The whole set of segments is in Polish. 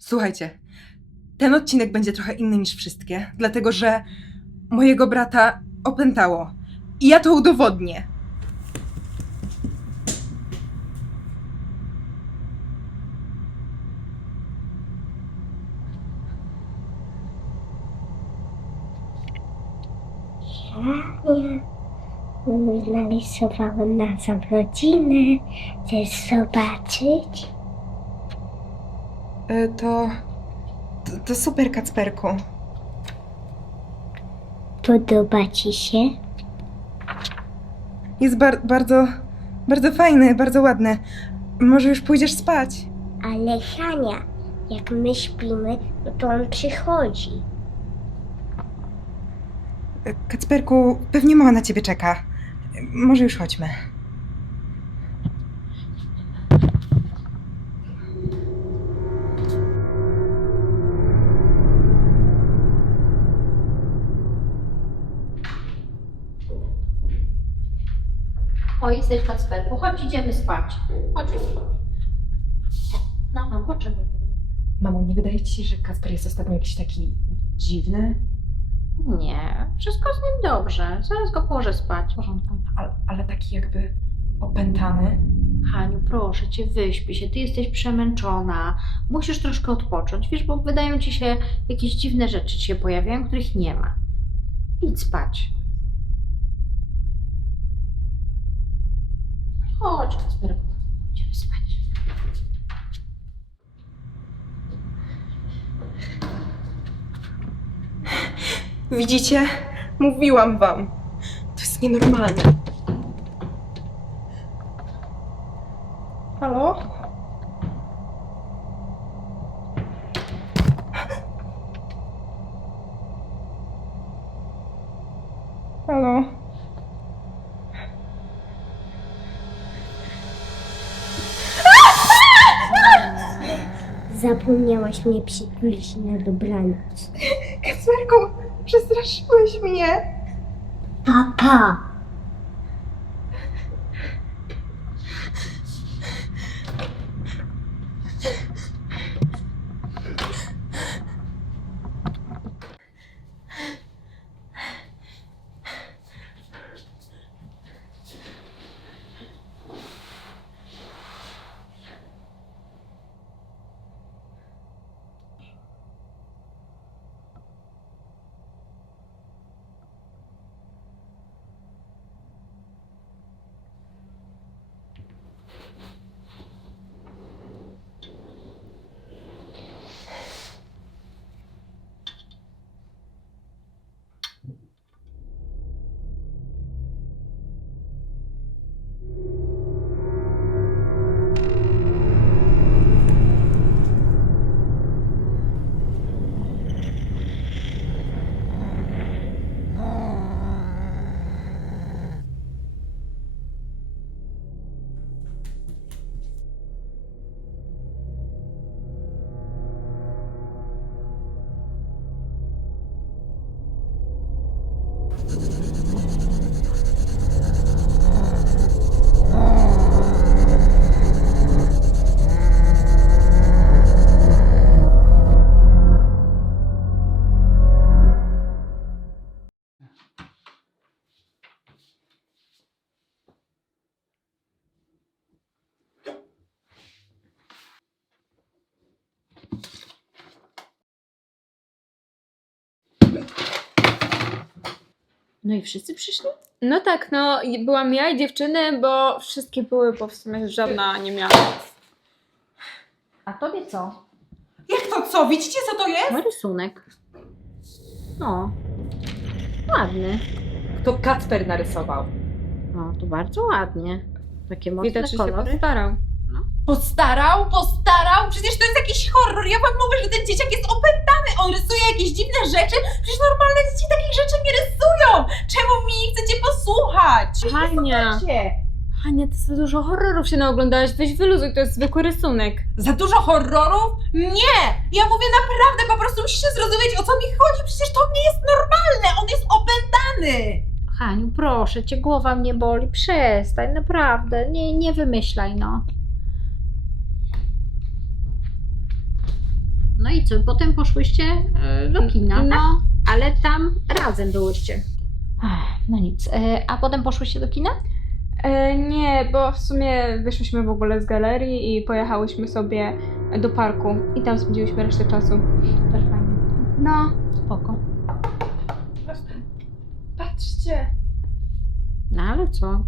Słuchajcie, ten odcinek będzie trochę inny niż wszystkie, dlatego że mojego brata opętało. I ja to udowodnię. Narysowałam naszą rodzinę. Chcesz zobaczyć? To, to. To super, Kacperku. Podoba ci się? Jest bar- bardzo. bardzo fajny, bardzo ładny. Może już pójdziesz spać? Ale Hania, jak my śpimy, no to on przychodzi. Y, Kacperku, pewnie mama na ciebie czeka. Może już chodźmy. O, jesteś Kacperku, chodź idziemy spać. Chodź. No, no, poczekaj. Mamo, nie wydaje ci się, że Kacper jest ostatnio jakiś taki dziwny? Nie, wszystko z nim dobrze. Zaraz go położę spać. W porządku. Ale, ale taki jakby opętany. Haniu, proszę cię, wyśpij się. Ty jesteś przemęczona. Musisz troszkę odpocząć, wiesz, bo wydają ci się jakieś dziwne rzeczy ci się pojawiają, których nie ma. Idź spać. Chodź, Kacperku. Idziemy spać. Widzicie? Mówiłam wam. To jest nienormalne. Halo? Halo? Zapomniałaś mnie przytulić na dobranoc. Kacperku, przestraszyłeś mnie. Papa! No i wszyscy przyszli? No tak, no i byłam ja i dziewczyny, bo wszystkie były, bo w sumie żadna nie miała. A tobie co? Jak to co? Widzicie co to jest? Mój rysunek. No. Ładny. To Kacper narysował. No, to bardzo ładnie. Takie mocne Widać, że się kolory. postarał. Postarał, postarał? Przecież to jest jakiś horror. Ja wam mówię, że ten dzieciak jest opętany. On rysuje jakieś dziwne rzeczy. Przecież normalne dzieci takich rzeczy nie rysują. Czemu mi nie chcecie posłuchać? Hania, Słuchajcie, Hania, ty za dużo horrorów się naoglądałaś, weź wyluzuj, to jest zwykły rysunek. Za dużo horrorów? Nie! Ja mówię naprawdę, po prostu musicie zrozumieć o co mi chodzi. Przecież to nie jest normalne. On jest opętany. Haniu, proszę cię, głowa mnie boli. Przestań, naprawdę. Nie, nie wymyślaj, no. No i co, potem poszłyście e, do kina, tak? No, Ale tam razem byłyście. No nic. E, A potem poszłyście do kina? e, nie, bo w sumie wyszłyśmy w ogóle z galerii i pojechałyśmy sobie do parku i tam spędziłyśmy resztę czasu. Też fajnie. No, Spoko. Patrzcie. No ale co?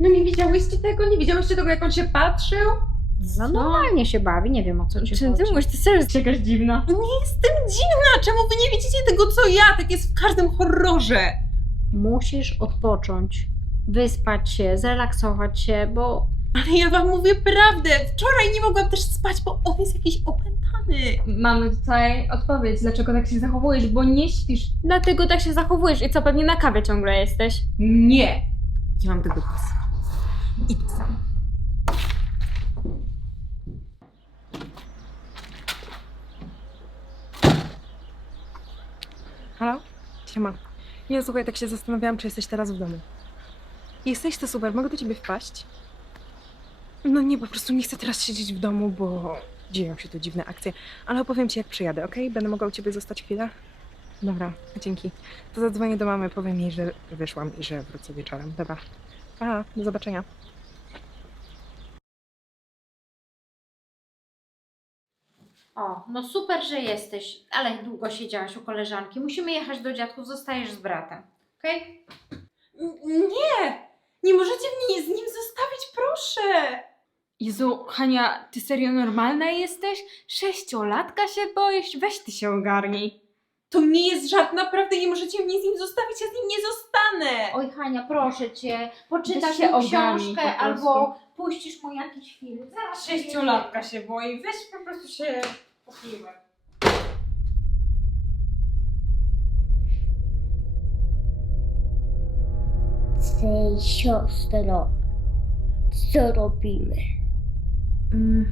No nie widziałyście tego? Nie widziałyście tego, jak on się patrzył? No normalnie się bawi, nie wiem o co ci Czym ty chodzi. mówisz? Ty serio jesteś jakaś dziwna. No nie jestem dziwna! Czemu wy nie widzicie tego, co ja? Tak jest w każdym horrorze. Musisz odpocząć, wyspać się, zrelaksować się, bo Ale ja wam mówię prawdę. Wczoraj nie mogłam też spać, bo on jest jakiś opętany. Mamy tutaj odpowiedź, dlaczego tak się zachowujesz, bo nie śpisz. Dlatego tak się zachowujesz i co, pewnie na kawie ciągle jesteś. Nie. Nie mam tego dosyć. Idź sam. Halo? Siema. Nie, słuchaj, tak się zastanawiałam, czy jesteś teraz w domu. Jesteś, to super. Mogę do ciebie wpaść? No nie, po prostu nie chcę teraz siedzieć w domu, bo dzieją się tu dziwne akcje. Ale opowiem ci, jak przyjadę, okej? Będę mogła u ciebie zostać chwilę? Dobra, dzięki. To zadzwonię do mamy, powiem jej, że wyszłam i że wrócę wieczorem. Dobra. Pa, do zobaczenia. O, no super, że jesteś, ale długo siedziałaś u koleżanki. Musimy jechać do dziadków, zostajesz z bratem. Okej? Nie! Nie możecie mnie z nim zostawić, proszę! Jezu, Hania, ty serio normalna jesteś? Sześciolatka się boisz? Weź ty się ogarnij. To nie jest żart, naprawdę nie możecie mnie z nim zostawić, ja z nim nie zostanę! Oj, Hania, proszę cię, poczytasz Weź się mu ogarnij książkę po prostu. albo puścisz mu jakiś film. Zaraz Sześciolatka się boi, weź po prostu się popiłem. Tej siostro, co robimy? Mm.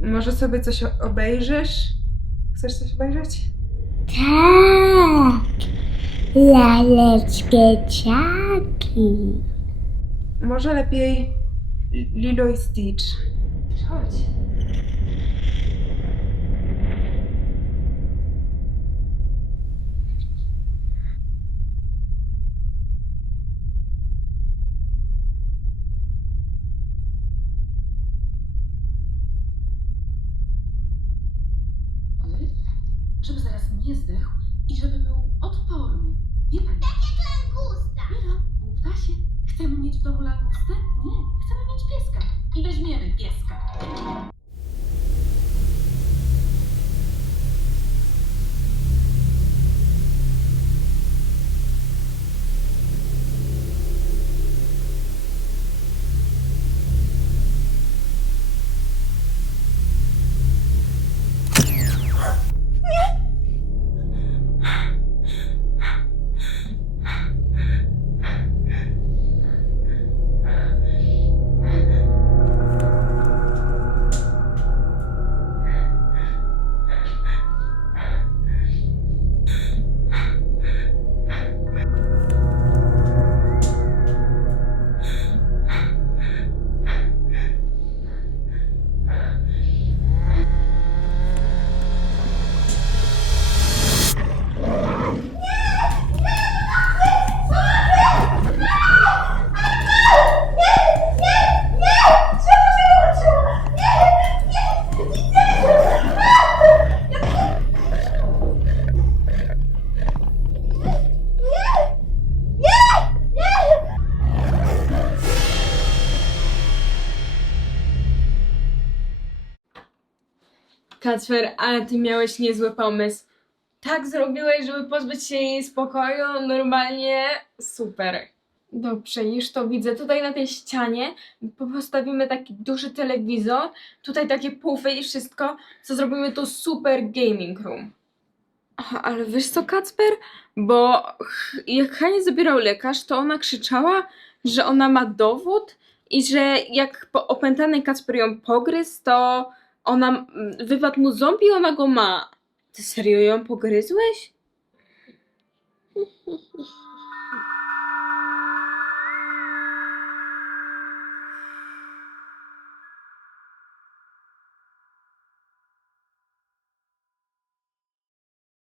Może sobie coś obejrzysz? Chcesz coś obejrzeć? Tak, laleczkie ciaki. Może lepiej Lilo i Stitch. Chodź. বৈশিষ্ট্যগুলো বুঝতে Kacper, ale ty miałeś niezły pomysł. Tak zrobiłeś, żeby pozbyć się jej spokoju, normalnie super. Dobrze, już to widzę. Tutaj na tej ścianie postawimy taki duży telewizor, tutaj takie pufy i wszystko, co zrobimy tu super gaming room. Aha, ale wiesz co, Kacper? Bo ch- jak Hanie zabierał lekarz, to ona krzyczała, że ona ma dowód i że jak po- opętany Kacper ją pogryzł, to ona mm, wypadł mu zombie i ona go ma. Ty serio ją pogryzłeś?